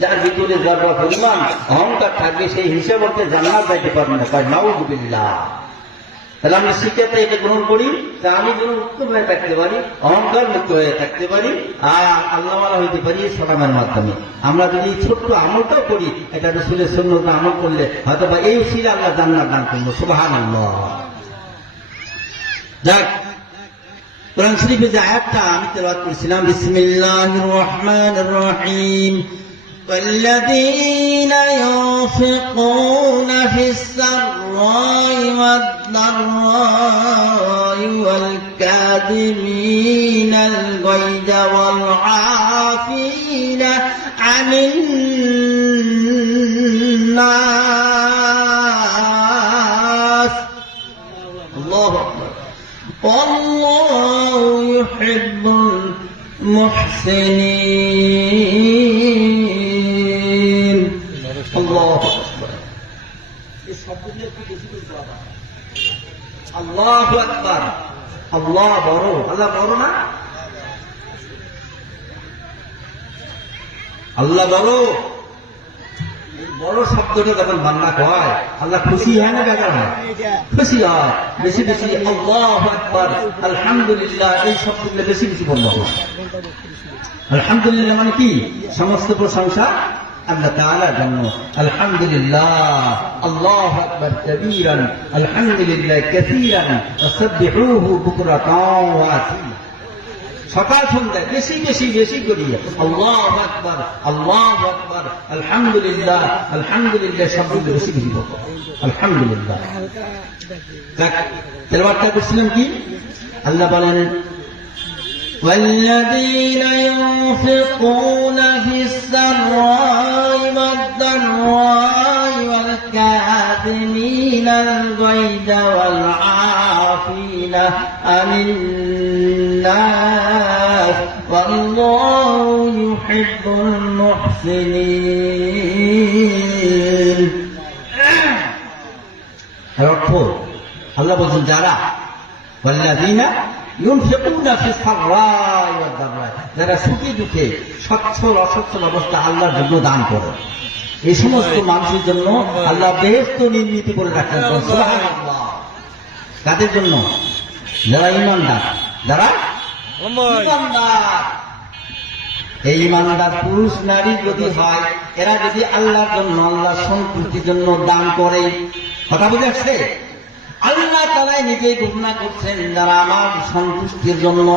যার ভিতরে যারা পরিমাণ অহংকার থাকবে সেই হিসেব করতে জান্নাত যাইতে পারবে না। কয় নাউযুবিল্লাহ। তাহলে আমরা শিক্ষাতে এটা গ্রহণ করি, তা আমি যেন উত্তম হয়ে থাকতে পারি, অহংকার মুক্ত হয়ে থাকতে পারি, আর আল্লাহওয়ালা হইতে পারি সালামের মাধ্যমে। আমরা যদি ছোট্ট আমলটাও করি, এটা রাসূলের সুন্নাত আমল করলে হয়তো বা এই উসিলা আল্লাহ জান্নাত দান করবো। সুবহানাল্লাহ। যাক, কোরআন শরীফে যে আয়াতটা আমি তেলাওয়াত করেছিলাম, বিসমিল্লাহির রহমানির রহিম, والذين ينفقون في السراء والضراء والكاظمين الغيظ والعافين عن الناس الله أكبر والله يحب المحسنين الله أكبر الله أكبر الله বড়। আল্লাহ বড় না? আল্লাহ বড়। বড় শব্দটা যখন বাংলা কয় আল্লাহ খুশি হয় না বেজার হয়? খুশি হয়। বেশি বেশি আল্লাহু আকবার, আলহামদুলিল্লাহ এই শব্দগুলো বেশি বেশি বলতে হবে। আলহামদুলিল্লাহ মানে কি? সমস্ত প্রশংসা আল্লাহ তাআলার জন্য। আলহামদুলিল্লাহ, আল্লাহু আকবার কাবীরান, আলহামদুলিল্লাহ কাসীরান, ওয়াসাব্বিহুহু বুকরাতান ওয়া আসীলা। সকাল সন্ধ্যায় বেশি বেশি বেশি করি আল্লাহু আকবার, আল্লাহু আকবার, আলহামদুলিল্লাহ, আলহামদুলিল্লাহ শব্দ বেশি বেশি বলবো। আলহামদুলিল্লাহ। তেলাওয়াতটা করছিলাম কি? আল্লাহ বলেন, والذين ينفقون في السراء والضراء والكاظمين الغيظ والعافين عن الناس والله يحب المحسنين। আল্লাহ বলছেন যারা والذين ينفقون في السراء والضراء, যারা সুখে দুঃখে সচ্ছল অসচ্ছল অবস্থা আল্লাহর জন্য দান করে, এই সমস্ত মানুষের জন্য আল্লাহ বেহেশত নির্মিত করে রাখেন। সুবহানাল্লাহ। কাদের জন্য? যারা ঈমানদার। যারা ঈমানদার। এই ঈমানদার পুরুষ নারী যদি হয়, এরা যদি আল্লাহর জন্য, আল্লাহর সন্তুষ্টির জন্য দান করে, কথা বুঝে আসছে? আল্লাহ তাআলা নিজে ঘোষণা করছেন যারা আমার সন্তুষ্টির জন্য